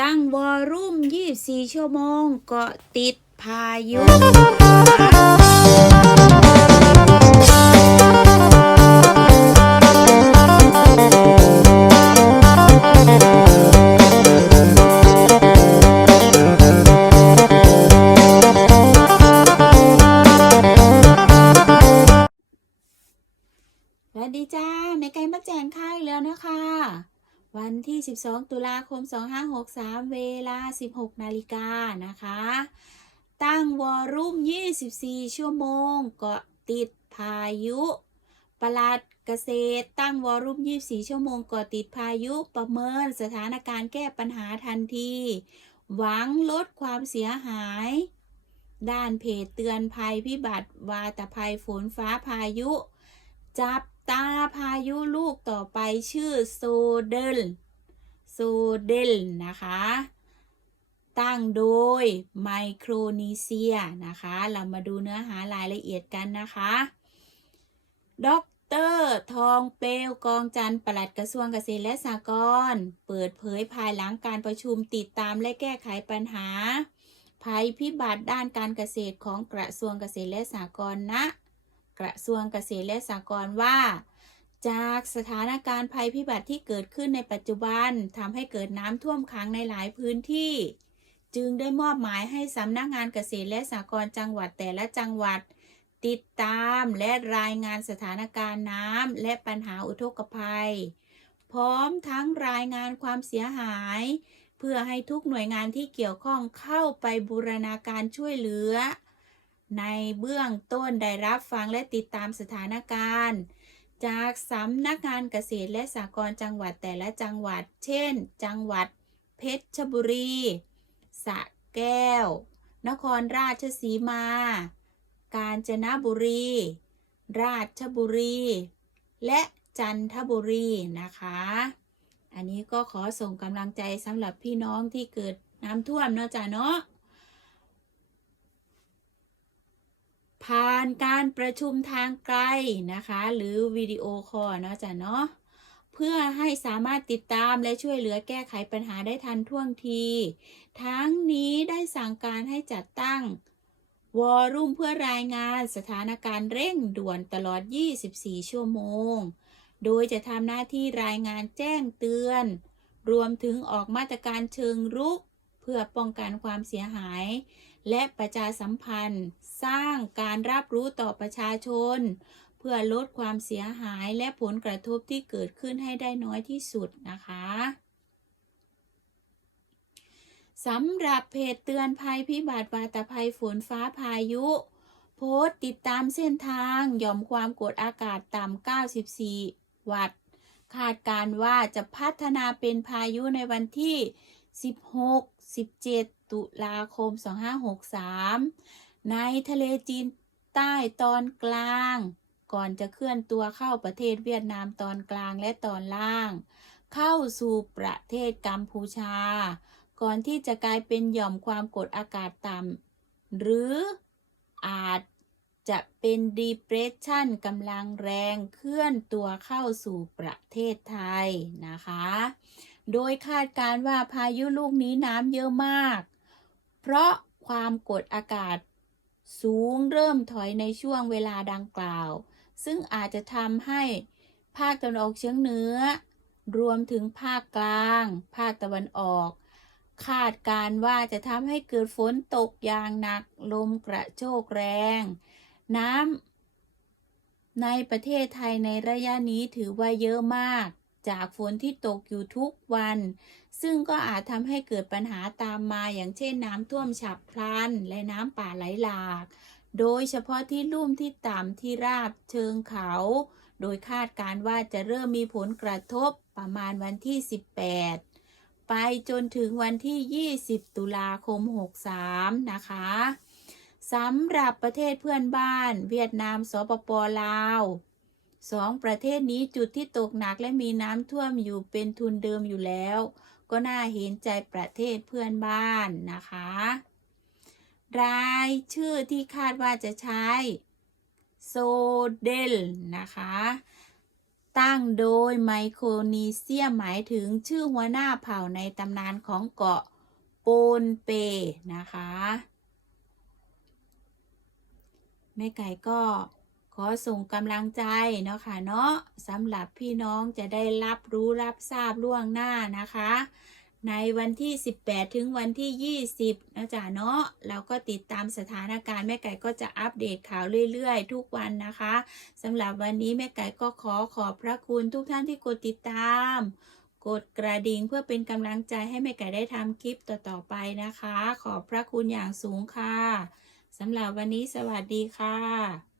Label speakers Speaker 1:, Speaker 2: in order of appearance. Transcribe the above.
Speaker 1: ตั้งวอรุ่ม 24 ชั่วโมงเกาะติดพายุสวัสดีจ้าแม่ไก่มาแจงค่ายแล้วนะคะ วันที่ 12 ตุลาคม 2563 เวลา 16 นาฬิกานะคะ ตั้งวอรุ่ม 24 ชั่วโมง เกาะติดพายุปลัดเกษตร ตั้งวอรุ่ม 24 ชั่วโมง เกาะติดพายุประเมินสถานการณ์แก้ปัญหาทันที หวังลดความเสียหาย ด้านเพจเตือนภัยพิบัติวาตภัยฝนฟ้าพายุ จับ ตาพายุลูกต่อไปชื่อโซเดลโซเดลนะคะ ตั้งโดยไมโครนีเซียนะคะ เรามาดูเนื้อหารายละเอียดกันนะคะด็อกเตอร์ทองเปลวกองจันทร์ปลัดกระทรวงเกษตรและสหกรณ์เปิดเผยภายหลังการประชุมติดตามและแก้ไขปัญหา ภัยพิบัติด้านการเกษตรของกระทรวงเกษตรและสหกรณ์ณ กระทรวงเกษตรและสหกรณ์ว่า จากสถานการณ์ภัยพิบัติที่เกิดขึ้นในปัจจุบันทำให้เกิดน้ำท่วมขังในหลายพื้นที่ จึงได้มอบหมายให้สำนักงานเกษตรและสหกรณ์จังหวัดแต่ละจังหวัด ติดตามและรายงานสถานการณ์น้ำและปัญหาอุทกภัย พร้อมทั้งรายงานความเสียหายเพื่อให้ทุกหน่วยงานที่เกี่ยวข้องเข้าไปบูรณาการช่วยเหลือ ในเบื้องต้นได้รับฟังและติดตามสถานการณ์ จากสำนักงานเกษตรและสหกรณ์จังหวัดแต่ละจังหวัด เช่น จังหวัด เพชรบุรีสระแก้ว นครราชสีมา กาญจนบุรี ราชบุรี และจันทบุรีนะคะ อันนี้ก็ขอส่งกำลังใจสำหรับพี่น้องที่เกิดน้ำท่วมเนาะจ้ะเนาะ ผ่านการประชุมทางไกลนะคะ หรือวิดีโอคอลเนาะจ้ะเนาะเพื่อให้สามารถติดตามและช่วยเหลือแก้ไขปัญหาได้ทันท่วงที ทั้งนี้ได้สั่งการให้จัดตั้งวอรุ่มเพื่อรายงานสถานการณ์เร่งด่วนตลอด 24 ชั่วโมง โดยจะทำหน้าที่รายงานแจ้งเตือน รวมถึงออกมาตรการเชิงรุก เพื่อป้องกันความเสียหาย และประชาสัมพันธ์ สร้างการรับรู้ต่อประชาชน เพื่อลดความเสียหายและผลกระทบที่เกิดขึ้นให้ได้น้อยที่สุดนะคะสำหรับเพจเตือนภัยพิบัติวาตภัยฝนฟ้าพายุ โพสต์ติดตามเส้นทางย่อมความกดอากาศต่ำ 94 วัตต์ คาดการว่าจะพัฒนาเป็นพายุในวันที่ 16 17 ตุลาคม 2563 ในทะเลจีนใต้ตอนกลาง ก่อนจะเคลื่อนตัวเข้าประเทศเวียดนามตอนกลางและตอนล่าง เข้าสู่ประเทศกัมพูชา ก่อนที่จะกลายเป็นหย่อมความกดอากาศต่ำหรืออาจจะเป็น depression กำลังแรงเคลื่อนตัวเข้าสู่ประเทศไทยนะคะ โดยคาดการว่าพายุลูกนี้น้ำเยอะมาก เพราะความกดอากาศสูงเริ่มถอยในช่วงเวลาดังกล่าว ซึ่งอาจจะทำให้ภาคตะวันออกเฉียงเหนือ รวมถึงภาคกลาง ภาคตะวันออก คาดการว่าจะทำให้เกิดฝนตกอย่างหนัก ลมกระโชกแรง น้ำในประเทศไทยในระยะนี้ถือว่าเยอะมาก จากฝนที่ตกอยู่ทุกวัน ซึ่งก็อาจทำให้เกิดปัญหาตามมาอย่างเช่นน้ำท่วมฉับพลัน และน้ำป่าไหลหลาก โดยเฉพาะที่ลุ่มที่ต่ำที่ราบเชิงเขา โดยคาดการณ์ว่าจะเริ่มมีผลกระทบประมาณวันที่ 18 ไปจนถึงวันที่ 20 ตุลาคม 63 นะคะสำหรับประเทศเพื่อนบ้าน เวียดนาม สปปลาว สองประเทศนี้จุดที่ตกหนักและมีน้ำท่วมอยู่เป็นทุนเดิมอยู่แล้ว ก็น่าเห็นใจประเทศเพื่อนบ้านนะคะ รายชื่อที่คาดว่าจะใช้โซเดลนะคะ ตั้งโดยไมโครนีเซียหมายถึงชื่อหัวหน้าเผ่าในตำนานของเกาะโปนเปนะคะ แม่ไก่ก็ ขอส่งกำลังใจเนาะค่ะเนาะสำหรับพี่น้องจะได้รับรู้รับทราบล่วงหน้านะคะ ในวันที่ 18 ถึงวันที่ 20นะจ๊ะเนาะเราก็ติดตามสถานการณ์แม่ไก่ก็จะอัปเดตข่าวเรื่อยๆ ทุกวันนะคะสำหรับวันนี้แม่ไก่ก็ขอขอบพระคุณทุกท่านที่กดติดตาม กดกระดิ่งเพื่อเป็นกำลังใจให้แม่ไก่ได้ทำคลิปต่อๆไปนะคะ ขอบพระคุณอย่างสูงค่ะสำหรับวันนี้สวัสดีค่ะ